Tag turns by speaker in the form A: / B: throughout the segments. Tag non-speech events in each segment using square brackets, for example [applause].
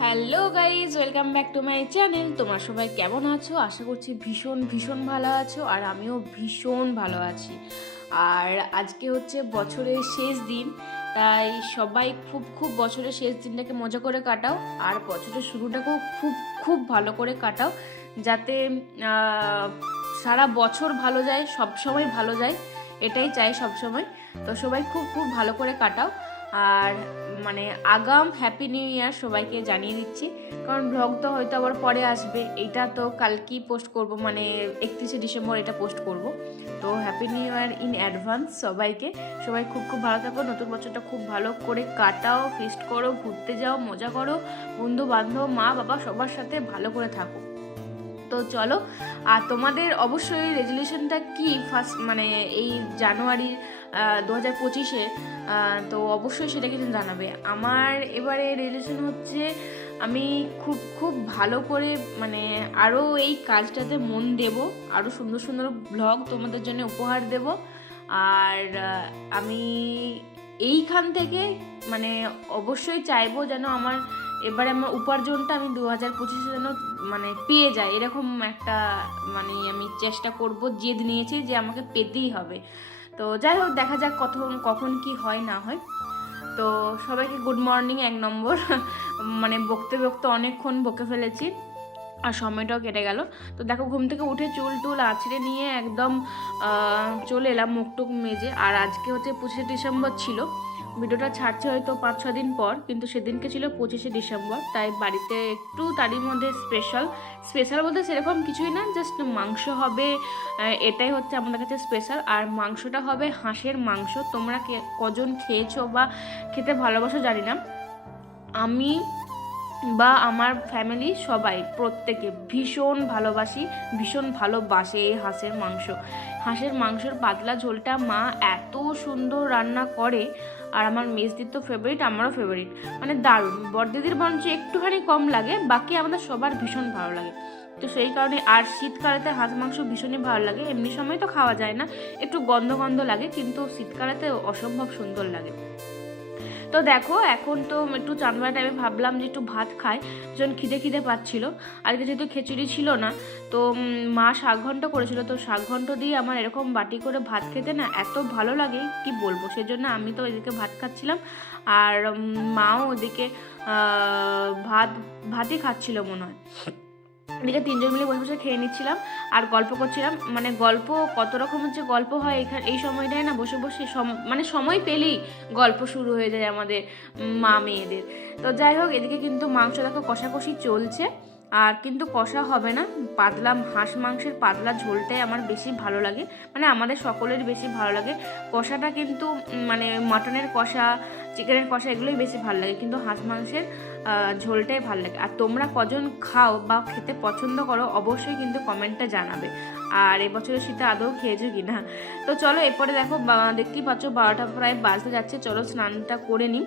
A: Hello guys, welcome back to my channel. তোমরা সবাই কেমন আছো? আশা করছি ভীষণ ভীষণ ভালো আছো আর আমিও ভীষণ ভালো আছি। আর আজকে হচ্ছে বছরের শেষ দিন, তাই সবাই খুব খুব বছরের শেষ দিনটাকে মজা করে কাটাও আর বছরের শুরুটাকেও খুব খুব ভালো করে কাটাও যাতে সারা বছর ভালো যায় সব সময় ভালো যায়, এটাই চাই সব সময় তো সবাই খুব খুব ভালো করে কাটাও। আর মানে আগাম হ্যাপি নিউ ইয়ার সবাইকে জানিয়ে দিচ্ছি। কারণ ব্লগ তো হয়তো আবার পরে আসবে। এইটা তো কালকেই পোস্ট করব মানে একত্রিশে ডিসেম্বর এটা পোস্ট করব। তো happy new year in advance সবাইকে। সবাই খুব খুব ভালো থাকো। নতুন বছরটা খুব ভালো করে কাটাও ফিস্ট করো, ঘুরতে যাও, মজা করো। বন্ধু বান্ধব মা বাবা সবার সাথে ভালো করে থাকো। তো চলো, আর তোমাদের অবশ্যই রেজলিউশনটা কি ফার্স্ট মানে এই জানুয়ারি দু হাজার পঁচিশে? তো অবশ্যই সেটা কিন্তু জানাবে। আমার এবারে রেজলিউশন হচ্ছে, আমি খুব খুব ভালো করে মানে আরও এই কাজটাতে মন দেব আরও সুন্দর সুন্দর ব্লগ তোমাদের জন্য উপহার দেব। আর আমি এইখান থেকে মানে অবশ্যই চাইব যেন আমার এবারে আমার উপার্জনটা আমি দু হাজার পঁচিশে যেন মানে পেয়ে যাই, এরকম একটা মানে আমি চেষ্টা করব, জেদ নিয়েছি যে আমাকে পেতেই হবে। তো যাই হোক, দেখা যাক কখন কখন কি হয়, না হয়। তো সবাইকে গুড মর্নিং এক নম্বর। [laughs] মানে বকতে বকতে অনেকক্ষণ বকে ফেলেছি, আর সময়টাও কেটে গেল। তো দেখো, ঘুম থেকে উঠে চুল টুল আছড়ে নিয়ে একদম চলে এলাম মুখ টুক মেজে। আর আজকে হচ্ছে পঁচিশে ডিসেম্বর ছিল। ভিডিওটা ছাড়ছে হয়তো পাঁচ ছ দিন পর, কিন্তু সেদিনকে ছিল পঁচিশে ডিসেম্বর, তাই বাড়িতে একটু তারই মধ্যে স্পেশাল স্পেশাল বলতে সেরকম কিছুই না জাস্ট মাংস হবে এটাই হচ্ছে আমাদের কাছে স্পেশাল আর মাংসটা হবে হাঁসের মাংস। তোমরা কজন খেয়েছো বা খেতে ভালোবাসো জানি না। আমি বা আমার ফ্যামিলি সবাই, প্রত্যেকে ভীষণ ভালোবাসি, ভীষণ ভালোবাসে এই হাঁসের মাংস। হাঁসের মাংসের পাতলা ঝোলটা মা এত সুন্দর রান্না করে, আর আমার মেজদির তো ফেভারিট আমারও ফেভারিট মানে দারুণ। বড়দিদির বরঞ্চ একটুখানি কম লাগে, বাকি আমাদের সবার ভীষণ ভালো লাগে। তো সেই কারণে আর শীতকালেতে হাঁস মাংস ভীষণই ভালো লাগে। এমনি সময় তো খাওয়া যায় না, একটু গন্ধ গন্ধ লাগে, কিন্তু শীতকালেতে অসম্ভব সুন্দর লাগে। তো দেখো, এখন তো একটু চাঁদবেলা টাইমে ভাবলাম যে একটু ভাত খাই। ভীষণ খিদে খিদে পাচ্ছিল। আজকে যেহেতু খিচুড়ি ছিল না, তো মা শাক ঘন্ট করেছিল। তো শাক ঘন্ট দিয়ে আমার এরকম বাটি করে ভাত খেতে না এত ভালো লাগে, কি বলব? সেজন্য আমি তো এদিকে ভাত খাচ্ছিলাম। আর মাও ওদিকে ভাত, ভাতই খাচ্ছিল মনে হয়। এদিকে তিনজন মিলে বসে বসে খেয়ে নিচ্ছিলাম আর গল্প করছিলাম। মানে গল্প কত রকম হচ্ছে গল্প হয় এখানে, এই সময়টায় না বসে বসে মানে সময় পেলেই গল্প শুরু হয়ে যায় আমাদের মা মেয়েদের তো যাই হোক, এদিকে কিন্তু মাংস দেখো কষাকষি চলছে। আর কিন্তু কষা হবে না। পাতলা হাঁস মাংসের পাতলা ঝোলটাই আমার বেশি ভালো লাগে। মানে আমাদের সকলের বেশি ভালো লাগে। কষাটা কিন্তু মানে মাটনের কষা, চিকেনের কষা এগুলোই বেশি ভালো লাগে। কিন্তু হাঁস মাংসের ঝোলটাই ভালো লাগে। আর তোমরা কজন খাও বা খেতে পছন্দ করো, অবশ্যই কিন্তু কমেন্টটা জানাবে। আর এবছরের শীতে আদৌ খেয়েছো কি না তো চলো এরপরে দেখো দেখতেই পাচ্ছ বারোটা প্রায় বাজতে যাচ্ছে। চলো স্নানটা করে নিই।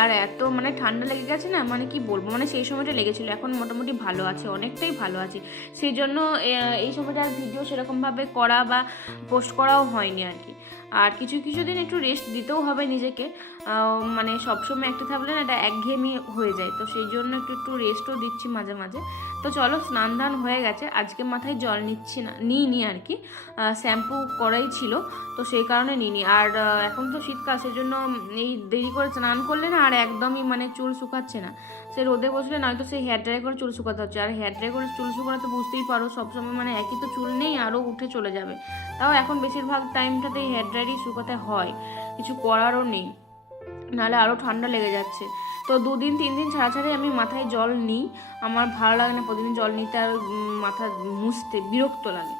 A: আর এত মানে ঠান্ডা লেগে গেছে না মানে কি বলব? মানে সেই সময়টা লেগেছিল, এখন মোটামুটি ভালো আছে, অনেকটাই ভালো আছে। সেই জন্য এই সময়টা আর ভিডিও সেরকমভাবে করা বা পোস্ট করাও হয়নি আর কি। আর কিছু কিছু দিন একটু রেস্ট দিতেও হবে নিজেকে। মানে সবসময় একটা থাকলে না এটা একঘেয়েমি হয়ে যায়। তো সেই জন্য একটু একটু রেস্টও দিচ্ছি মাঝে মাঝে। তো চলো, স্নান দান হয়ে গেছে। আজকে মাথায় জল নিচ্ছি না, নিইনি আর কি। শ্যাম্পু করাই ছিল, তো সেই কারণে নিইনি। আর এখন তো শীতকাল, সেজন্য এই দেরি করে স্নান করলে না আর একদমই মানে চুল শুকাচ্ছে না। সে রোদে বসলে নয়তো সেই হেয়ার ড্রাই করে চুল শুকাতে হচ্ছে। আর হেয়ার ড্রাই করে চুল শুকানো তো বুঝতেই পারো, সবসময় মানে একই তো চুল নেই আরও উঠে চলে যাবে। তাও এখন বেশিরভাগ টাইমটাতেই হেয়ার ড্রাইরই শুকাতে হয়, কিছু করারও নেই। নাহলে আরও ঠান্ডা লেগে যাচ্ছে। তো দুদিন তিন দিন ছাড়া ছাড়াই আমি মাথায় জল নিই। আমার ভালো লাগে না প্রতিদিন জল নিতে আর মাথা মুছতে, বিরক্ত লাগে।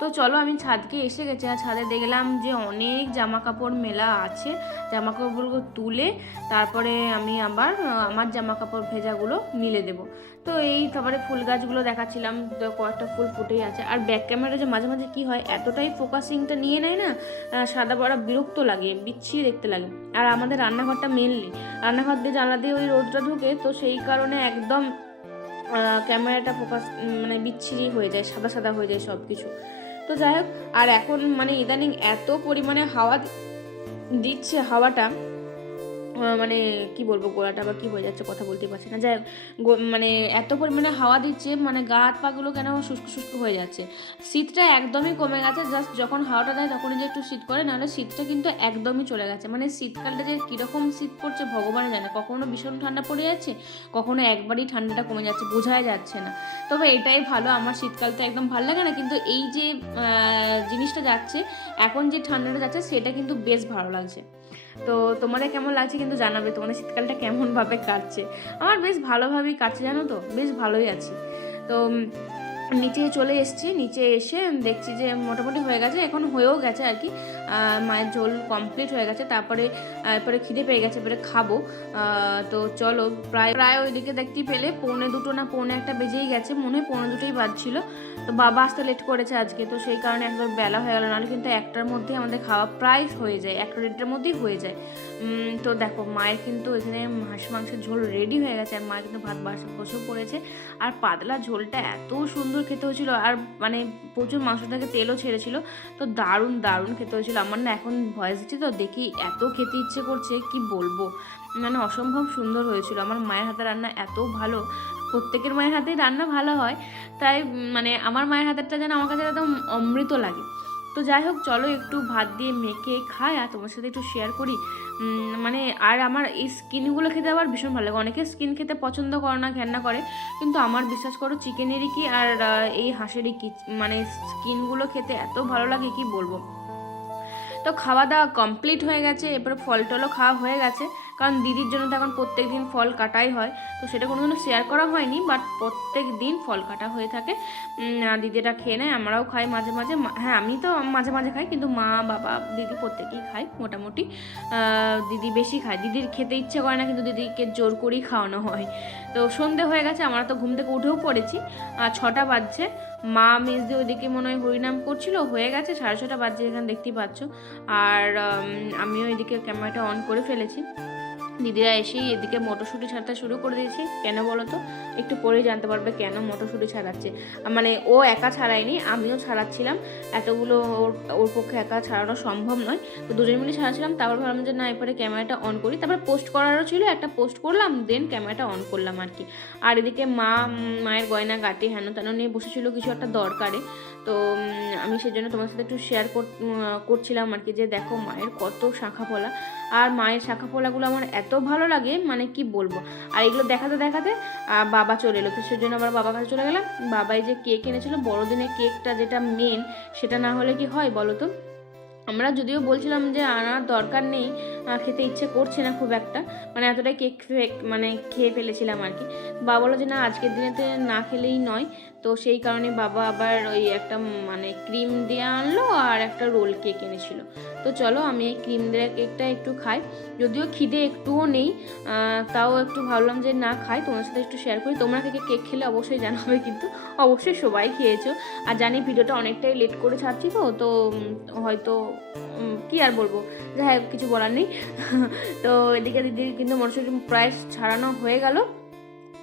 A: তো চলো আমি ছাদকে এসে গেছি, আর ছাদে দেখলাম যে অনেক জামা কাপড় মেলা আছে। জামা কাপড়গুলো তুলে তারপরে আমি আবার আমার জামা কাপড় ভেজাগুলো মিলে দেবো। তো এই তারপরে ফুল গাছগুলো দেখাচ্ছিলাম, তো কয়েকটা ফুল ফুটেই আছে। আর ব্যাক ক্যামেরা যে মাঝে মাঝে কী হয়, এতটাই ফোকাসিংটা নিয়ে নেয় না সাদা বড়া বিরক্ত লাগে, বিচ্ছিরি দেখতে লাগে। আর আমাদের রান্নাঘরটা মেনলি রান্নাঘর দিয়ে জানলা দিয়ে ওই রোদটা ঢুকে, তো সেই কারণে একদম ক্যামেরাটা ফোকাস মানে বিচ্ছিরি হয়ে যায়, সাদা সাদা হয়ে যায় সব কিছু তো যাই হোক আর এখন মানে ইদানিং এত পরিমাণে হাওয়া দিচ্ছে হাওয়াটা মানে কি বলব গোলাটা বা কি হয়ে যাচ্ছে কথা বলতে পারছি না। যাই মানে এত পরিমাণে হাওয়া দিচ্ছে মানে গা হাত পাগুলো কেন শুষ্ক শুষ্ক হয়ে যাচ্ছে। শীতটা একদমই কমে গেছে জাস্ট যখন হাওয়াটা দেয় তখনই যে একটু শীত করে, নাহলে শীতটা কিন্তু একদমই চলে গেছে। মানে শীতকালটা যে কীরকম শীত পড়ছে ভগবানে জানে, কখনো ভীষণ ঠান্ডা পড়ে যাচ্ছে, কখনো একবারই ঠান্ডাটা কমে যাচ্ছে, বোঝাই যাচ্ছে না। তবে এটাই ভালো, আমার শীতকালটা একদম ভালো লাগে না, কিন্তু এই যে জিনিসটা যাচ্ছে, এখন যে ঠান্ডাটা যাচ্ছে, সেটা কিন্তু বেশ ভালো লাগছে। তো তোমাদের কেমন লাগছে কিন্তু জানাবে, তোমাদের শীতকালটা কেমনভাবে কাটছে? আমার বেশ ভালোভাবেই কাটছে জানো তো, বেশ ভালোই আছি। তো নিচে চলে এসেছি, নিচে এসে দেখছি যে মোটামুটি হয়ে গেছে, এখন হয়েও গেছে আর কি। মায়ের ঝোল কমপ্লিট হয়ে গেছে, তারপরে এরপরে খিদে পেয়ে গেছে, এবারে খাব। তো চলো, প্রায় প্রায় ওইদিকে দেখতেই পেলে, পৌনে দুটো না পৌনে একটা বেজেই গেছে, মনে হয় পৌনে দুটোই বাজছিল। তো বাবা আসতে লেট করেছে আজকে, তো সেই কারণে একবার বেলা হয়ে গেল, নাহলে কিন্তু একটার মধ্যে আমাদের খাওয়া প্রায় হয়ে যায়, একটা দেড়টার মধ্যেই হয়ে যায়। তো দেখো, মায়ের কিন্তু এখানে হাঁস মাংসের ঝোল রেডি হয়ে গেছে, আর মা কিন্তু ভাত বাসা বসেও পড়েছে আর পাতলা ঝোলটা এত সুন্দর খেতে হয়েছিল আর মানে প্রচুর মাংস থেকে তেলও ছেড়েছিল। তো দারুণ দারুণ খেতে হয়েছিল। আমার না এখন ভয়েস দিচ্ছে তো, দেখি এত খেতে ইচ্ছে করছে, কি বলব? মানে অসম্ভব সুন্দর হয়েছিল। আমার মায়ের হাতে রান্না এত ভালো। প্রত্যেকের মায়ের হাতেই রান্না ভালো হয়। তাই মানে আমার মায়ের হাতেরটা যেন আমার কাছে একদম অমৃত লাগে। তো যাই হোক, চলো একটু ভাত দিয়ে মেখে খাই আর তোমার সাথে একটু শেয়ার করি। মানে আর আমার এই স্কিনগুলো খেতে আবার ভীষণ ভালো লাগে। অনেকে স্কিন খেতে পছন্দ করে না, ঘেন্না করে। কিন্তু আমার বিশ্বাস করো চিকেনেরই কি আর এই হাঁসেরই কি মানে স্কিনগুলো খেতে এত ভালো লাগে কি বলব? তো খাওয়া দাওয়া কমপ্লিট হয়ে গেছে, এরপরে ফল টলও খাওয়া হয়ে গেছে। কারণ দিদির জন্য তো এখন প্রত্যেক দিন ফল কাটাই হয়, তো সেটা কোনোদিনও শেয়ার করা হয়নি বাট প্রত্যেক দিন ফল কাটা হয়ে থাকে। দিদিরা খেয়ে নেয়, আমরাও খাই মাঝে মাঝে হ্যাঁ আমি তো মাঝে মাঝে খাই, কিন্তু মা, বাবা, দিদি প্রত্যেকেই খাই মোটামুটি। দিদি বেশি খায়, দিদির খেতে ইচ্ছে করে না, কিন্তু দিদিকে জোর করেই খাওয়ানো হয়। তো সন্ধে হয়ে গেছে, আমরা তো ঘুম থেকে উঠেও পড়েছি, আর ছটা বাজছে। মা মেজদি ওইদিকে মনে হয় হরিনাম করছিল, হয়ে গেছে, সাড়ে ছটা বাজছে, এখানে দেখতেই পাচ্ছ। আর আমিও এদিকে ক্যামেরাটা অন করে ফেলেছি। দিদিরা এসেই এদিকে মটরশুঁটি ছাড়তে শুরু করে দিয়েছে। কেন বলো তো? একটু পরেই জানতে পারবে কেন মটরশুঁটি ছাড়াচ্ছে। মানে ও একা ছাড়ায়নি, আমিও ছাড়াচ্ছিলাম। এতগুলো ওর ওর পক্ষে একা ছাড়ানো সম্ভব নয়। তো দুজন মিলে ছাড়াচ্ছিলাম, তারপর ভাবলাম যে না, এরপরে ক্যামেরাটা অন করি। তারপর পোস্ট করারও ছিল, একটা পোস্ট করলাম, দেন ক্যামেরাটা অন করলাম আর কি। আর এদিকে মা মায়ের গয়না গাটি হেন তেন নিয়ে বসেছিল, কিছু একটা দরকারে। তো আমি সেজন্য তোমার সাথে একটু শেয়ার করছিলাম আর কি যে দেখো মায়ের কত শাখা পলা আর মায়ের শাখা পোলাগুলো আমার এত ভালো লাগে মানে কি বলব? আর এগুলো দেখাতে দেখাতে বাবা চলে এলো। তো সেজন্য আবার বাবার কাছে চলে গেলাম। বাবাই যে কেক এনেছিল, বড়দিনের কেকটা যেটা মেন সেটা না হলে কি হয় বলো তো? আমরা যদিও বলছিলাম যে আনার দরকার নেই খেতে ইচ্ছে করছে না খুব একটা মানে এতটাই কেক মানে খেয়ে ফেলেছিলাম আর কি। বাবা বলো যে না, আজকের দিনেতে না খেলেই নয়। তো সেই কারণে বাবা আবার ওই একটা মানে ক্রিম দিয়ে আনলো আর একটা রোল কেক এনেছিল। তো চলো আমি এই ক্রিম দেওয়া কেকটা একটু খাই। যদিও খিদে একটুও নেই তাও একটু ভাবলাম যে না খাই তোমার সাথে একটু শেয়ার করি। তোমরা থেকে কেক খেলে অবশ্যই জানাবে কিন্তু অবশ্যই সবাই খেয়েছো। আর জানি ভিডিওটা অনেকটাই লেট করে ছাড়ছি তো তো হয়তো কি আর বলব? যাই হোক, কিছু বলার নেই। [laughs] তো এদিকে দিদির কিন্তু মটরশুঁটি প্রায় ছাড়ানো হয়ে গেল।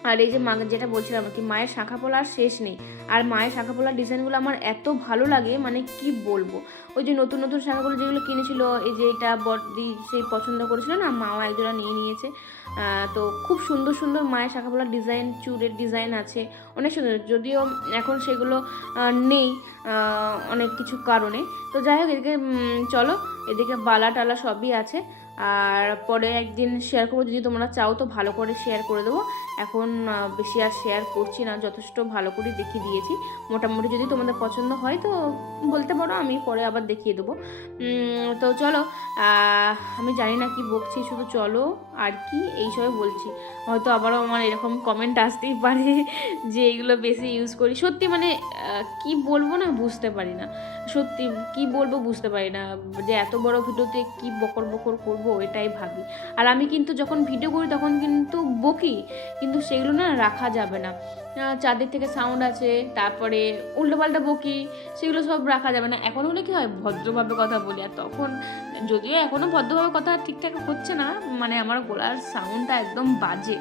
A: আর এই যে মা যেটা বলছিলাম আর কি মায়ের শাখা পোলা আর শেষ নেই। আর মায়ের শাখা পোলার ডিজাইনগুলো আমার এত ভালো লাগে মানে কি বলব? ওই যে নতুন নতুন শাখাগুলো যেগুলো কিনেছিল, এই যে এটা বড়দি সেই পছন্দ করেছিল না, মাও একজোড়া নিয়ে নিয়েছে। তো খুব সুন্দর সুন্দর মায়ের শাখা পোলার ডিজাইন চুড়ের ডিজাইন আছে, অনেক সুন্দর। যদিও এখন সেগুলো নেই অনেক কিছু কারণে। তো যাই হোক, এদিকে চলো, এদিকে বালা টালা সবই আছে। আর পরে একদিন শেয়ার করব। যদি তোমরা চাও তো ভালো করে শেয়ার করে দেবো। এখন বেশি আর শেয়ার করছি না, যথেষ্ট ভালো করে দেখিয়ে দিয়েছি। মোটামুটি যদি তোমাদের পছন্দ হয় তো বলতে পারো, আমি পরে আবার দেখিয়ে দেবো। তো চলো আমি জানি না কি বকছি, শুধু চলো আর কি এইসবে বলছি। হয়তো আবারও আমার এরকম কমেন্ট আসতেই পারে যে এগুলো বেশি ইউজ করি। সত্যি মানে কি বলব না বুঝতে পারি না। সত্যি, কি বলব বুঝতে পারি না। যে এত বড় ভিডিওতে কি বকর বকর করব এটাই ভাবি। আর আমি কিন্তু যখন ভিডিও করি তখন কিন্তু বকি, কিন্তু সেগুলো না রাখা যাবে না। চারদিক থেকে সাউন্ড আছে, তারপরে উল্টোপাল্টা বকি, সেগুলো সব রাখা যাবে না। এখন হলে কী হয়? ভদ্রভাবে কথা বলি। আর তখন যদিও এখনও ভদ্রভাবে কথা ঠিকঠাক হচ্ছে না মানে আমার গলার সাউন্ডটা একদম বাজে।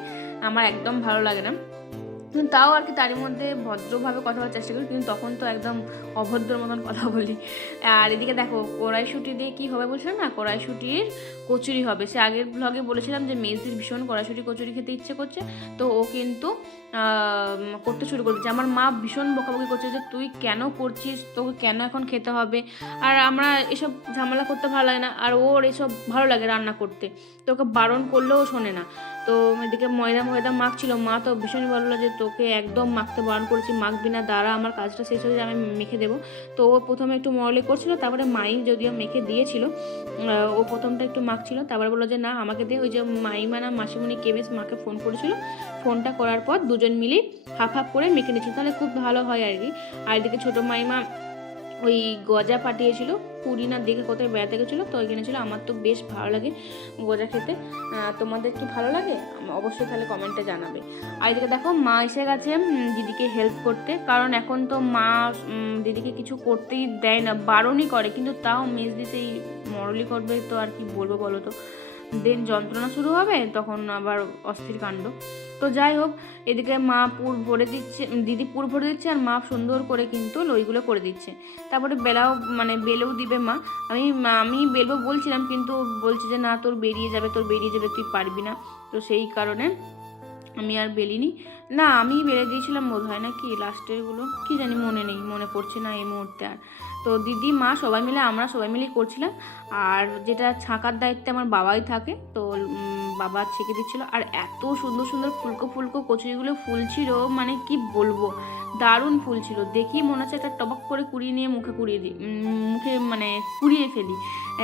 A: আমার একদম ভালো লাগে না। কিন্তু তাও আর কি তারই মধ্যে ভদ্রভাবে কথা বলার চেষ্টা করি, কিন্তু তখন তো একদম অভদ্র মতন কথা বলি। আর এদিকে দেখো, কড়াইশুটি দিয়ে কি হবে বলছিলাম না? কড়াইশুটির কচুরি হবে। সে আগের ব্লগে বলেছিলাম যে মেজদির ভীষণ কড়াইশুটি কচুরি খেতে ইচ্ছে করছে, তো ও কিন্তু করতে শুরু করে আমার মা ভীষণ বকাবকি করছে যে, তুই কেন করছিস? তোকে কেন এখন খেতে হবে? আর আমরা এসব ঝামেলা করতে ভালো লাগে না। আর ওর এসব ভালো লাগে রান্না করতে। তো ওকে বারণ করলেও শোনে না। তো এদিকে ময়দা ময়দা মাখছিল। মা তো ভীষণই বলল যে তোকে একদম মাখতে বারণ করেছি, মাখবি না দ্বারা আমার কাজটা শেষ হয়ে আমি মেখে দেবো। তো ও প্রথমে একটু মরলে করছিল, তারপরে মাই যদিও মেখে দিয়েছিল ও প্রথমটা একটু মাখছিল, তারপরে বলল যে, না, আমাকে দিয়ে ওই যে মাইমা না মাসিমণি কেবেস মাকে ফোন করেছিল ফোনটা করার পর দুজন মিলেই হাফ হাফ করে মেখে নিচ্ছিল তাহলে খুব ভালো হয় আর কি। আর এদিকে ছোটো মাইমা ওই গজা পাঠিয়েছিল পুরী না দেখে কোথায় বেড়াতে গেছিল, তো ওইখানে ছিল আমার তো বেশ ভালো লাগে গজা খেতে। তোমাদের কি ভালো লাগে? অবশ্যই তাহলে কমেন্টে জানাবে। আর এদিকে দেখো, মা এসে গেছে দিদিকে হেল্প করতে। কারণ এখন তো মা দিদিকে কিছু করতেই দেয় না, বারণই করে। কিন্তু তাও মেজদি সেই মরলি করবে তো আর কি বলব বলো তো? দেন যন্ত্রণা শুরু হবে, তখন আবার অস্থির কাণ্ড। তো যাই হোক, এদিকে মা পুর ভরে দিচ্ছে, দিদি পুর ভরে দিচ্ছে আর মা সুন্দর করে কিন্তু লইগুলো করে দিচ্ছে। তারপরে বেলাও মানে বেলেও দিবে মা। আমি আমি বেলবো বলছিলাম কিন্তু বলছে যে, না, তোর বেরিয়ে যাবে, তোর বেরিয়ে যাবে, তুই পারবি না। তো সেই কারণে আমি আর বেলিনি। না, আমি বেলে দিয়েছিলাম বোধ হয় নাকি লাস্টেরগুলো কি জানি মনে নেই, মনে পড়ছে না এই মুহূর্তে আর। তো দিদি, মা সবাই মিলে, আমরা সবাই মিলেই করছিলাম। আর যেটা ছাঁকার দায়িত্বে আমার বাবাই থাকে, তো বাবা ছেঁকে দিচ্ছিল। আর এত সুন্দর সুন্দর ফুলকো ফুলকো কচুরিগুলো ফুল ছিল মানে কি বলব? দারুণ ফুল ছিল দেখি মনে হচ্ছে একটা টবক করে কুড়িয়ে নিয়ে মুখে কুড়িয়ে দিই মুখে মানে কুড়িয়ে ফেলি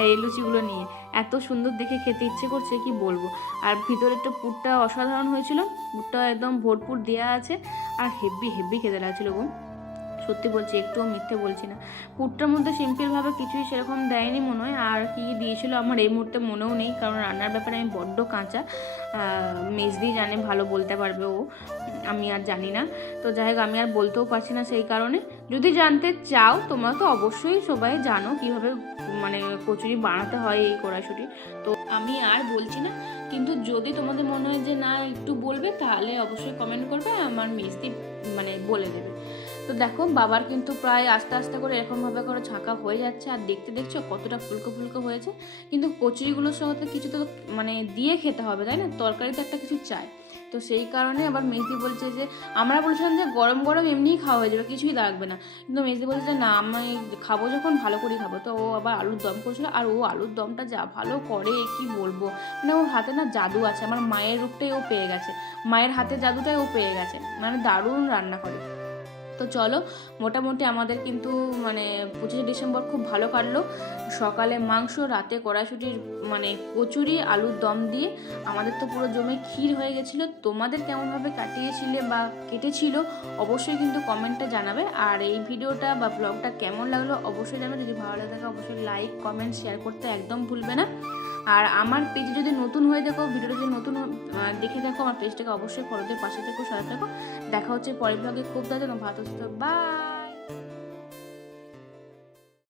A: এই লুচিগুলো নিয়ে। এত সুন্দর দেখে খেতে ইচ্ছে করছে, কি বলব? আর ভিতরেরটা পুরটা অসাধারণ হয়েছিল। পুরটা একদম ভরপুর দেওয়া আছে। আর হেভি হেভি খেতে লাগছিল গো। সত্যি বলছি, একটুও মিথ্যে বলছি না। পুরটার মধ্যে সিম্পলভাবে কিছুই সেরকম দেয়নি মনে হয়, আর কি দিয়েছিল আমার এই মুহূর্তে মনেও নেই, কারণ রান্নার ব্যাপারে আমি বড্ড কাঁচা। মেজদি জানে, ভালো বলতে পারবে ও, আমি আর জানি না। তো যাই হোক, আমি আর বলতেও পারছি না সেই কারণে। যদি জানতে চাও, তোমরা তো অবশ্যই সবাই জানো কীভাবে মানে কচুরি বানাতে হয় এই কড়াইশুটি। তো আমি আর বলছি না, কিন্তু যদি তোমাদের মনে হয় যে না, একটু বলবে, তাহলে অবশ্যই কমেন্ট করবে, আমার মিস্তি মানে বলে দেবে। তো দেখো, বাবার কিন্তু প্রায় আস্তে আস্তে করে এরকমভাবে করে ঝাঁকা হয়ে যাচ্ছে। আর দেখতে দেখছ, কতটা ফুলকো ফুলকো হয়েছে। কিন্তু কচুরিগুলোর সাথে কিছু তো মানে দিয়ে খেতে হবে, তাই না? তরকারি তো একটা কিছু চাই। তো সেই কারণে আবার মেজদি বলছে যে, আমরা বলছিলাম যে, গরম গরম এমনিই খাওয়া হয়ে যাবে, কিছুই লাগবে না। কিন্তু মেজদি বলছে যে, না, আমি খাব যখন, ভালো করেই খাব। তো ও আবার আলুর দম করেছিল, আর ও আলুর দমটা যা ভালো করে, কি বলব? মানে ওর হাতে না জাদু আছে, আমার মায়ের রূপটাই ও পেয়ে গেছে। মায়ের হাতে জাদুটাই ও পেয়ে গেছে। মানে দারুণ রান্না করে। তো চলো, মোটামুটি আমাদের কিন্তু মানে পঁচিশে ডিসেম্বর খুব ভালো কাটলো। সকালে মাংস, রাতে কড়াইশুটির মানে কচুরি, আলুর দম দিয়ে আমাদের তো পুরো জমে ক্ষীর হয়ে গেছিল। তোমাদের কেমনভাবে কাটিয়েছিলে বা কেটেছিল অবশ্যই কিন্তু কমেন্টটা জানাবে। আর এই ভিডিওটা বা ব্লগটা কেমন লাগল অবশ্যই জানাবে। যদি ভালো লাগে থাকে অবশ্যই লাইক কমেন্ট শেয়ার করতে একদম ভুলবে না। আর আমার পেজে যদি নতুন হয়ে দেখো ভিডিওটা যদি নতুন দেখে দেখো আমার পেজটাকে অবশ্যই ফলোদের পাশে থেকো, সাথে থাকো। দেখা হচ্ছে পরের ব্লগে খুব দাদা ভালো বাই